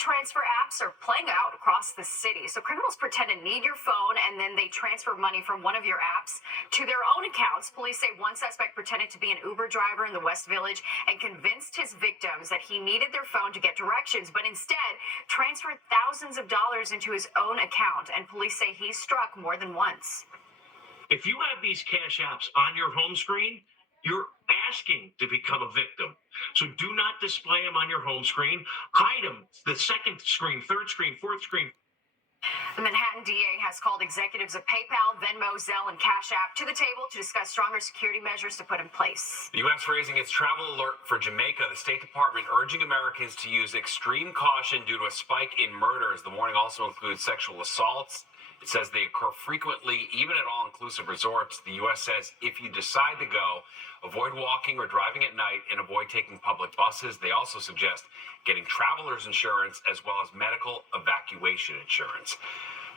transfer apps are playing out across the city. So criminals pretend to need your phone and then they transfer money from one of your apps to their own accounts. Police say one suspect pretended to be an Uber driver in the West Village and convinced his victims that he needed their phone to get directions, but instead transferred thousands of dollars into his own account. And police say he struck more than once. If you have these cash apps on your home screen, you're asking to become a victim. So do not display them on your home screen. Hide them. The second screen, third screen, fourth screen. The Manhattan DA has called executives of PayPal, Venmo, Zelle, and Cash App to the table to discuss stronger security measures to put in place. The U.S. raising its travel alert for Jamaica. The State Department urging Americans to use extreme caution due to a spike in murders. The warning also includes sexual assaults. It says they occur frequently, even at all-inclusive resorts. The U.S. says if you decide to go, avoid walking or driving at night and avoid taking public buses. They also suggest getting traveler's insurance as well as medical evacuation insurance.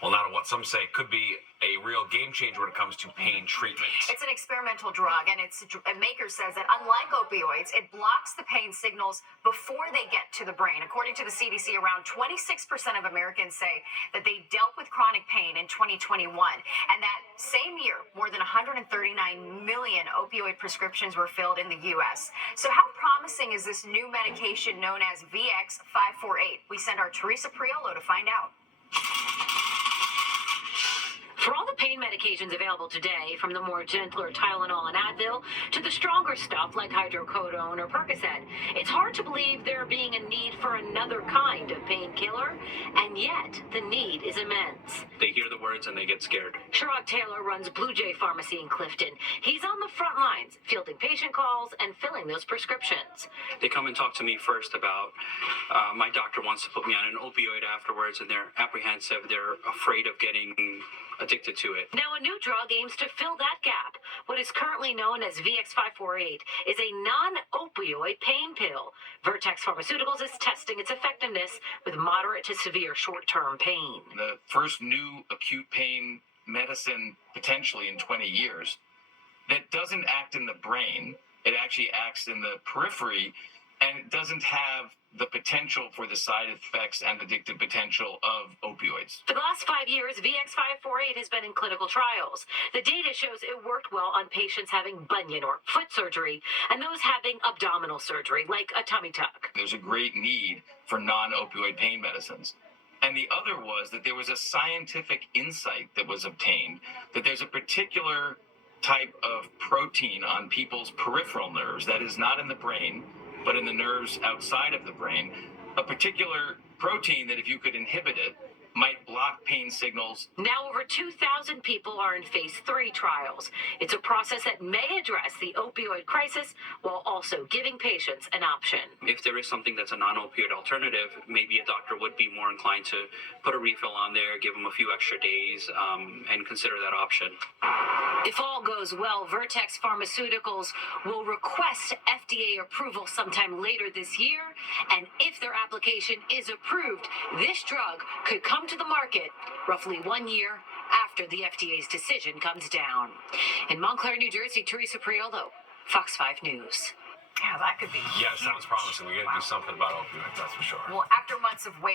Well, now to what some say could be a real game changer when it comes to pain treatment. It's an experimental drug, and its maker says that unlike opioids, it blocks the pain signals before they get to the brain. According to the CDC, around 26% of Americans say that they dealt with chronic pain in 2021. And that same year, more than 139 million opioid prescriptions were filled in the U.S. So how promising is this new medication known as VX-548? We send our Teresa Priolo to find out. For all the pain medications available today, from the more gentler Tylenol and Advil to the stronger stuff like hydrocodone or Percocet, it's hard to believe there being a need for another kind of painkiller, and yet the need is immense. They hear the words and they get scared. Sherrod Taylor runs Blue Jay Pharmacy in Clifton. He's on the front lines, fielding patient calls and filling those prescriptions. They come and talk to me first about my doctor wants to put me on an opioid afterwards, and they're apprehensive. They're afraid of getting addicted to it. Now, a new drug aims to fill that gap. What is currently known as VX-548 is a non-opioid pain pill. Vertex Pharmaceuticals is testing its effectiveness with moderate to severe short-term pain. The first new acute pain medicine potentially in 20 years that doesn't act in the brain. It actually acts in the periphery, and it doesn't have the potential for the side effects and addictive potential of opioids. For the last 5 years, VX-548 has been in clinical trials. The data shows it worked well on patients having bunion or foot surgery and those having abdominal surgery, like a tummy tuck. There's a great need for non-opioid pain medicines. And the other was that there was a scientific insight that was obtained that there's a particular type of protein on people's peripheral nerves that is not in the brain, but in the nerves outside of the brain, a particular protein that if you could inhibit it, might block pain signals. Now over 2,000 people are in phase 3 trials. It's a process that may address the opioid crisis while also giving patients an option. If there is something that's a non-opioid alternative, maybe a doctor would be more inclined to put a refill on there, give them a few extra days, and consider that option. If all goes well, Vertex Pharmaceuticals will request FDA approval sometime later this year, and if their application is approved, this drug could come to the market roughly 1 year after the FDA's decision comes down. In Montclair, New Jersey, Teresa Priolo, Fox 5 News. Yeah, that could be Yeah, it sounds promising. We got to do something about opioids, that's for sure. Well, after months of waiting.